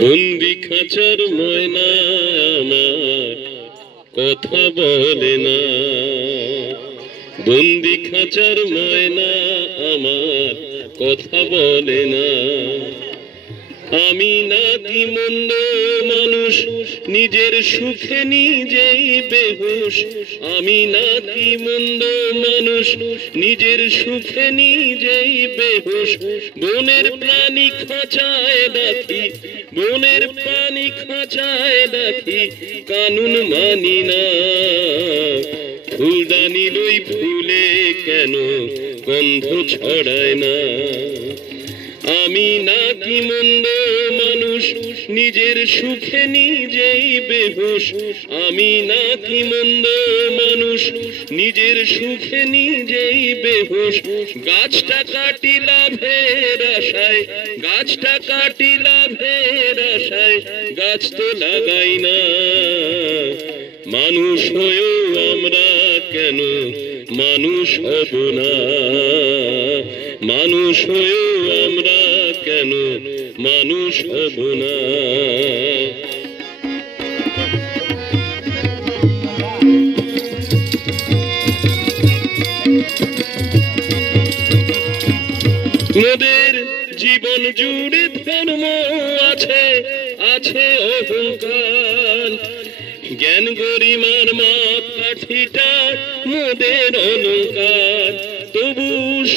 বন্দি খাঁচার ময়না আমার কথা বলে না, বন্দি খাঁচার ময়না আমার কথা বলে না। আমি নাকি মন্দ মানুষ, নিজের সুখে নিজেই বেহুশ। আমি নাকি মন্দ মানুষ, নিজের সুখে নিজেই বেহুশ। বনের প্রাণী খাঁচায় রাখি, বনের প্রাণী খাঁচায় রাখি, কানুন মানি না। ফুলদানি লই ফুলে কেন গন্ধ ছড়ায় না। আমি নাকি মন্দ মানুষ, নিজের সুখে নিজেই বেহুশ। আমি নাকি মন্দ মানুষ, নিজের সুখে নিজেই বেহুশ। গাছটা কাটি লাভের আশায়, গাছটা কাটি লাভের আশায়, গাছ তো লাগাই না। মানুষ হয়েও আমরা কেন মানুষ হব না, মানুষ হয়েও আমরা কেন মানুষ হব না। মোদের জীবন জুড়ে ধর্ম আছে, আছে অহংকার। জ্ঞান গরিমার মাপ কাঠিটা মোদের অলংকার। তবু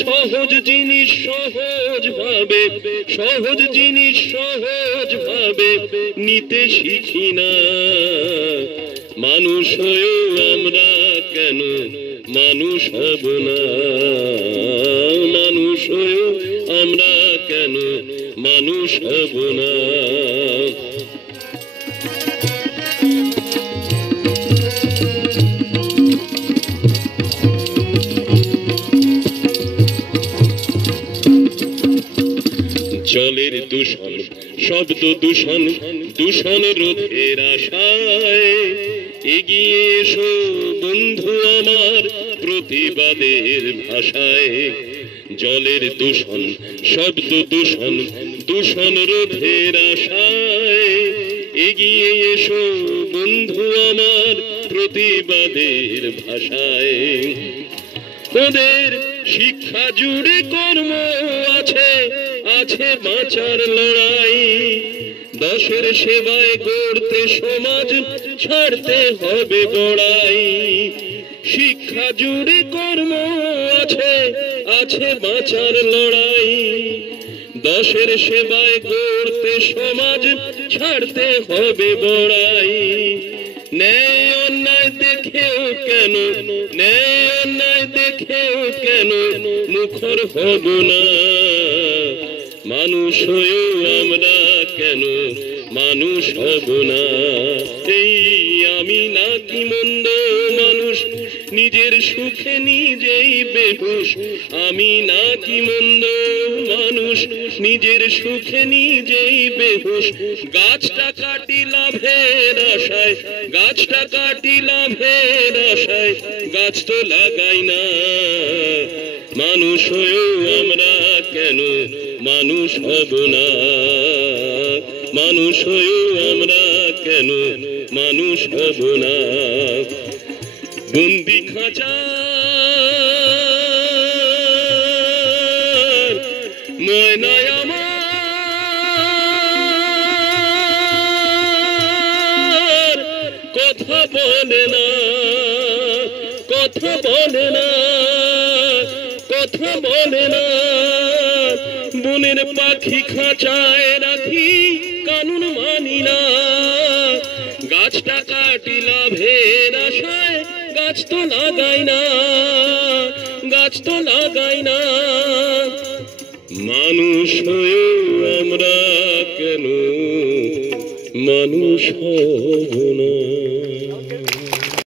সহজ জিনিস সহজ ভাবে, সহজ জিনিস সহজ ভাবে নিতে শিখি না। মানুষ হয়েও আমরা কেন মানুষ হব না, মানুষ হয়েও আমরা কেন মানুষ হব না। জলের দূষণ, শব্দ দূষণ, দূষণ রোধের আশায় এগিয়ে এসো বন্ধু আমার প্রতিবাদের ভাষায়। জলের দূষণ, শব্দ দূষণ, দূষণ রোধের আশায় এগিয়ে এসো বন্ধু আমার প্রতিবাদের ভাষায়। ওদের শিক্ষা জুড়ে কর্ম আছে, আছে বাঁচার লড়াই। দশের সেবায় গড়তে সমাজ ছাড়তে হবে বড়াই। শিক্ষা জুড়ে কর্ম আছে, আছে বাঁচার লড়াই। দশের সেবায় গড়তে সমাজ ছাড়তে হবে বড়াই। ন্যায় অন্যায় দেখেও কেন, ন্যায় অন্যায় দেখেও কেন মুখর হব না। মানুষ হয়েও আমরা কেন মানুষ হব না। এই আমি নাকি মন্দ মানুষ, নিজের সুখে নিজেই বেহুশ। আমি নাকি মন্দ মানুষ, নিজের সুখে নিজেই বেহুশ। গাছটা কাটি লাভের আশায়, গাছটা কাটি লাভের আশায়, গাছ তো লাগাই না। মানুষ হয়েও আমরা কেন মানুষ হব না, মানুষ হয়েও আমরা কেন মানুষ হব না। বন্দি খাঁচার ময়নায় আমার কথা বলে না, কথা বলে না, কথা বলে না। বনের পাখি খাঁচায় রাখি, কানুন মানি না। গাছটা কাটি লাভের আশায়, গাছ তো লাগাই না, গাছ তো লাগাই না। মানুষ হয়েও আমরা কেন মানুষ হব না।